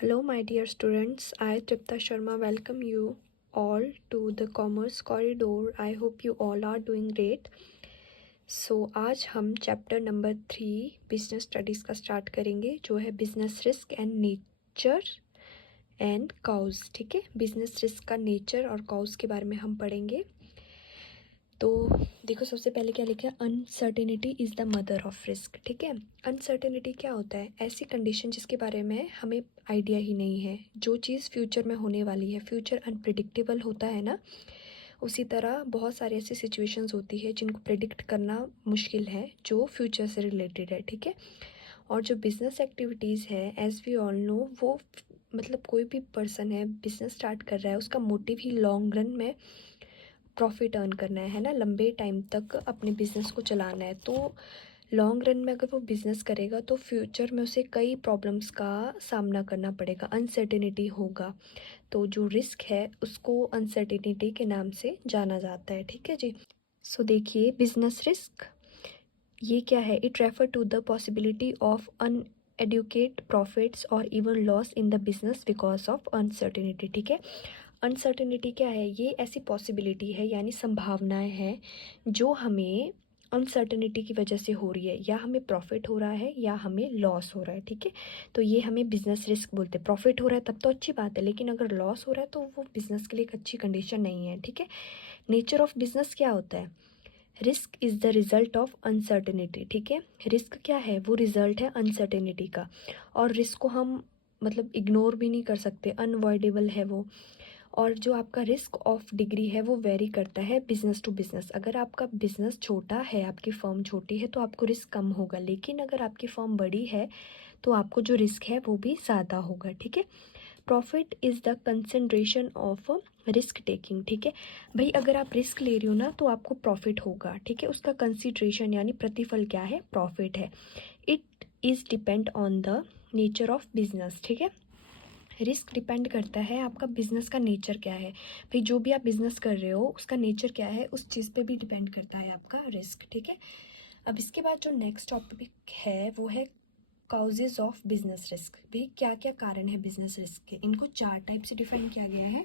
Hello, my dear students. I, Tripta Sharma, welcome you all to the Commerce Corridor. I hope you all are doing great. आज हम chapter number 3 business studies का start करेंगे, जो है business risk and nature and cause. ठीक है, business risk का nature और काउज के बारे में हम पढ़ेंगे। तो देखो, सबसे पहले क्या लिखा है, uncertainty is the mother of risk. ठीक है, अनसर्टेनिटी क्या होता है? ऐसी कंडीशन जिसके बारे में हमें आइडिया ही नहीं है, जो चीज़ फ्यूचर में होने वाली है। फ्यूचर अनप्रिडिक्टेबल होता है ना, उसी तरह बहुत सारी ऐसी सिचुएशंस होती है जिनको प्रिडिक्ट करना मुश्किल है, जो फ्यूचर से रिलेटेड है। ठीक है, और जो बिज़नेस एक्टिविटीज़ है, एज़ वी ऑल नो, वो मतलब कोई भी पर्सन है बिज़नेस स्टार्ट कर रहा है, उसका मोटिव ही लॉन्ग रन में प्रॉफिट अर्न करना है ना, लंबे टाइम तक अपने बिज़नेस को चलाना है। तो लॉन्ग रन में अगर वो बिज़नेस करेगा तो फ्यूचर में उसे कई प्रॉब्लम्स का सामना करना पड़ेगा, अनसर्टेनिटी होगा। तो जो रिस्क है उसको अनसर्टेनिटी के नाम से जाना जाता है। ठीक है जी। देखिए, बिजनेस रिस्क ये क्या है? It refer to the possibility of uneducated profits और even loss in the business because of uncertainty. ठीक है, अनसर्टेनिटी क्या है? ये ऐसी पॉसिबिलिटी है, यानी संभावनाएं हैं जो हमें अनसर्टेनिटी की वजह से हो रही है, या हमें प्रॉफिट हो रहा है या हमें लॉस हो रहा है। ठीक है, तो ये हमें बिजनेस रिस्क बोलते हैं। प्रॉफिट हो रहा है तब तो अच्छी बात है, लेकिन अगर लॉस हो रहा है तो वो बिजनेस के लिए एक अच्छी कंडीशन नहीं है। ठीक है, नेचर ऑफ बिजनेस क्या होता है? Risk is the result of uncertainty. ठीक है, रिस्क क्या है? वो रिजल्ट है अनसर्टेनिटी का, और रिस्क को हम मतलब इग्नोर भी नहीं कर सकते, अनअवॉइडेबल है वो। और जो आपका रिस्क ऑफ डिग्री है वो वेरी करता है बिजनेस टू बिजनेस। अगर आपका बिजनेस छोटा है, आपकी फर्म छोटी है, तो आपको रिस्क कम होगा, लेकिन अगर आपकी फर्म बड़ी है तो आपको जो रिस्क है वो भी ज़्यादा होगा। ठीक है, profit is the concentration of risk taking. ठीक है भाई, अगर आप रिस्क ले रही हो ना तो आपको प्रॉफिट होगा। ठीक है, उसका कंसिड्रेशन यानी प्रतिफल क्या है? प्रॉफिट है। It is depend on the nature of business. ठीक है, रिस्क डिपेंड करता है आपका बिजनेस का नेचर क्या है। भाई, जो भी आप बिजनेस कर रहे हो उसका नेचर क्या है, उस चीज़ पे भी डिपेंड करता है आपका रिस्क। ठीक है, अब इसके बाद जो नेक्स्ट टॉपिक है वो है काउजेज ऑफ बिजनेस रिस्क। भाई, क्या क्या कारण है बिजनेस रिस्क के? इनको 4 टाइप से डिफाइन किया गया है।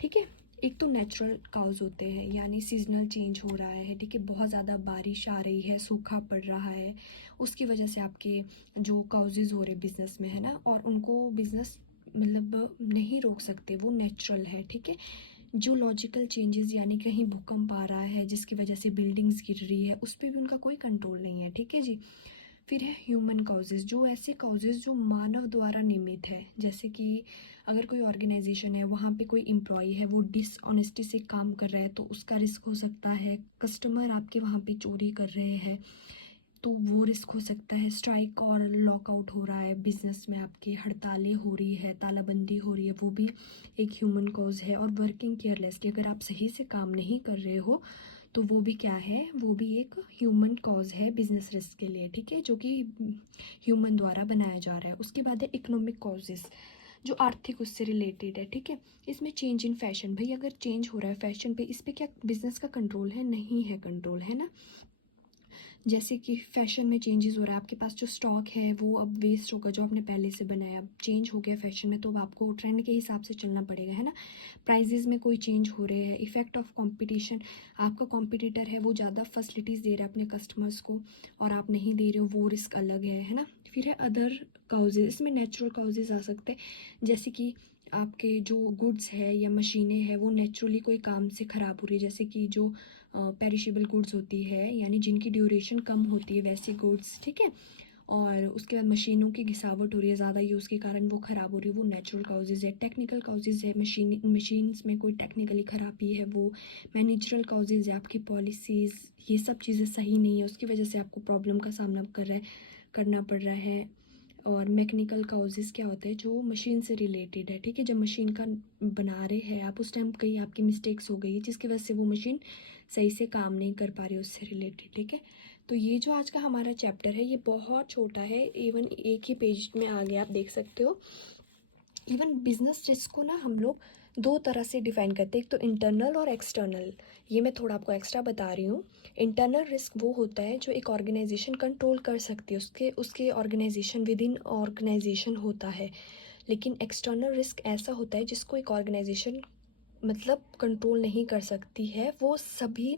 ठीक है, एक तो नेचुरल काउज होते हैं, यानी सीजनल चेंज हो रहा है। ठीक है, बहुत ज़्यादा बारिश आ रही है, सूखा पड़ रहा है, उसकी वजह से आपके जो काउजेज हो रहे बिजनेस में है ना, और उनको बिजनेस मतलब नहीं रोक सकते, वो नेचुरल है। ठीक है, जो लॉजिकल चेंजेस, यानी कहीं भूकंप आ रहा है जिसकी वजह से बिल्डिंग्स गिर रही है, उस पर भी उनका कोई कंट्रोल नहीं है। ठीक है जी। फिर है ह्यूमन काउजेज, जो ऐसे काउजेज जो मानव द्वारा निमित है, जैसे कि अगर कोई ऑर्गेनाइजेशन है, वहाँ पे कोई एम्प्लॉय है, वो डिसऑनेस्टी से काम कर रहा है तो उसका रिस्क हो सकता है। कस्टमर आपके वहाँ पे चोरी कर रहे हैं तो वो रिस्क हो सकता है। स्ट्राइक और लॉकआउट हो रहा है बिजनेस में, आपकी हड़तालें हो रही है, तालाबंदी हो रही है, वो भी एक ह्यूमन कॉज है। और वर्किंग केयरलेसली, अगर आप सही से काम नहीं कर रहे हो तो वो भी क्या है? वो भी एक ह्यूमन कॉज है बिजनेस रिस्क के लिए। ठीक है, जो कि ह्यूमन द्वारा बनाया जा रहा है। उसके बाद है इकोनॉमिक कॉजेस, जो आर्थिक उससे रिलेटेड है। ठीक है, इसमें चेंज इन फैशन। भाई, अगर चेंज हो रहा है फैशन पे, इस पर क्या बिजनेस का कंट्रोल है? नहीं है कंट्रोल, है ना। जैसे कि फैशन में चेंजेस हो रहा है, आपके पास जो स्टॉक है वो अब वेस्ट होगा, जो आपने पहले से बनाया, अब चेंज हो गया फैशन में, तो अब आपको ट्रेंड के हिसाब से चलना पड़ेगा, है ना। प्राइजेस में कोई चेंज हो रहे हैं। इफेक्ट ऑफ कंपटीशन, आपका कॉम्पिटिटर है वो ज़्यादा फैसिलिटीज़ दे रहा है अपने कस्टमर्स को और आप नहीं दे रहे हो, वो रिस्क अलग है ना। फिर है अदर काउजेज, इसमें नेचुरल काउजेज आ सकते हैं, जैसे कि आपके जो गुड्स है या मशीनें हैं वो नेचुरली कोई काम से ख़राब हो रही है, जैसे कि जो पेरिशेबल गुड्स होती है, यानी जिनकी ड्यूरेशन कम होती है, वैसे गुड्स। ठीक है, और उसके बाद मशीनों की घिसावट हो रही है, ज़्यादा यूज़ के कारण वो ख़राब हो रही है, वो नेचुरल काउजेज़ है। टेक्निकल काउजेज़ है, मशीन्स में कोई टेक्निकली ख़राबी है, वो मैनेजरल काउजेज़ है, आपकी पॉलिसीज़ ये सब चीज़ें सही नहीं है, उसकी वजह से आपको प्रॉब्लम का सामना करना पड़ रहा है। और मैकेनिकल काउजेज़ क्या होते हैं? जो मशीन से रिलेटेड है। ठीक है, जब मशीन का बना रहे हैं आप, उस टाइम कहीं आपकी मिस्टेक्स हो गई जिसकी वजह से वो मशीन सही से काम नहीं कर पा रही, उससे रिलेटेड। ठीक है, तो ये जो आज का हमारा चैप्टर है ये बहुत छोटा है, इवन एक ही पेज में आ गया, आप देख सकते हो। इवन बिजनेस रिस्क को ना हम लोग 2 तरह से डिफाइन करते हैं, एक तो इंटरनल और एक्सटर्नल। ये मैं थोड़ा आपको एक्स्ट्रा बता रही हूँ। इंटरनल रिस्क वो होता है जो एक ऑर्गेनाइजेशन कंट्रोल कर सकती है, उसके ऑर्गेनाइजेशन विद इन ऑर्गेनाइजेशन होता है। लेकिन एक्सटर्नल रिस्क ऐसा होता है जिसको एक ऑर्गेनाइजेशन मतलब कंट्रोल नहीं कर सकती है, वो सभी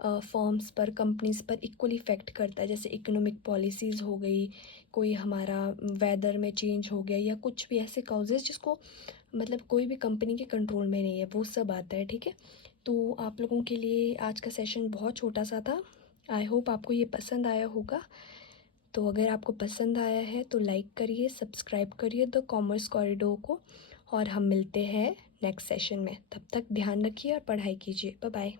फर्म्स पर, कंपनीज़ पर इक्वली इफ़ेक्ट करता है। जैसे इकोनॉमिक पॉलिसीज़ हो गई, कोई हमारा वेदर में चेंज हो गया, या कुछ भी ऐसे कॉजेज़ जिसको मतलब कोई भी कंपनी के कंट्रोल में नहीं है, वो सब आता है। ठीक है, तो आप लोगों के लिए आज का सेशन बहुत छोटा सा था। आई होप आपको ये पसंद आया होगा। तो अगर आपको पसंद आया है तो लाइक करिए, सब्सक्राइब करिए द कॉमर्स कॉरिडोर को, और हम मिलते हैं नेक्स्ट सेशन में। तब तक ध्यान रखिए और पढ़ाई कीजिए। Bye bye.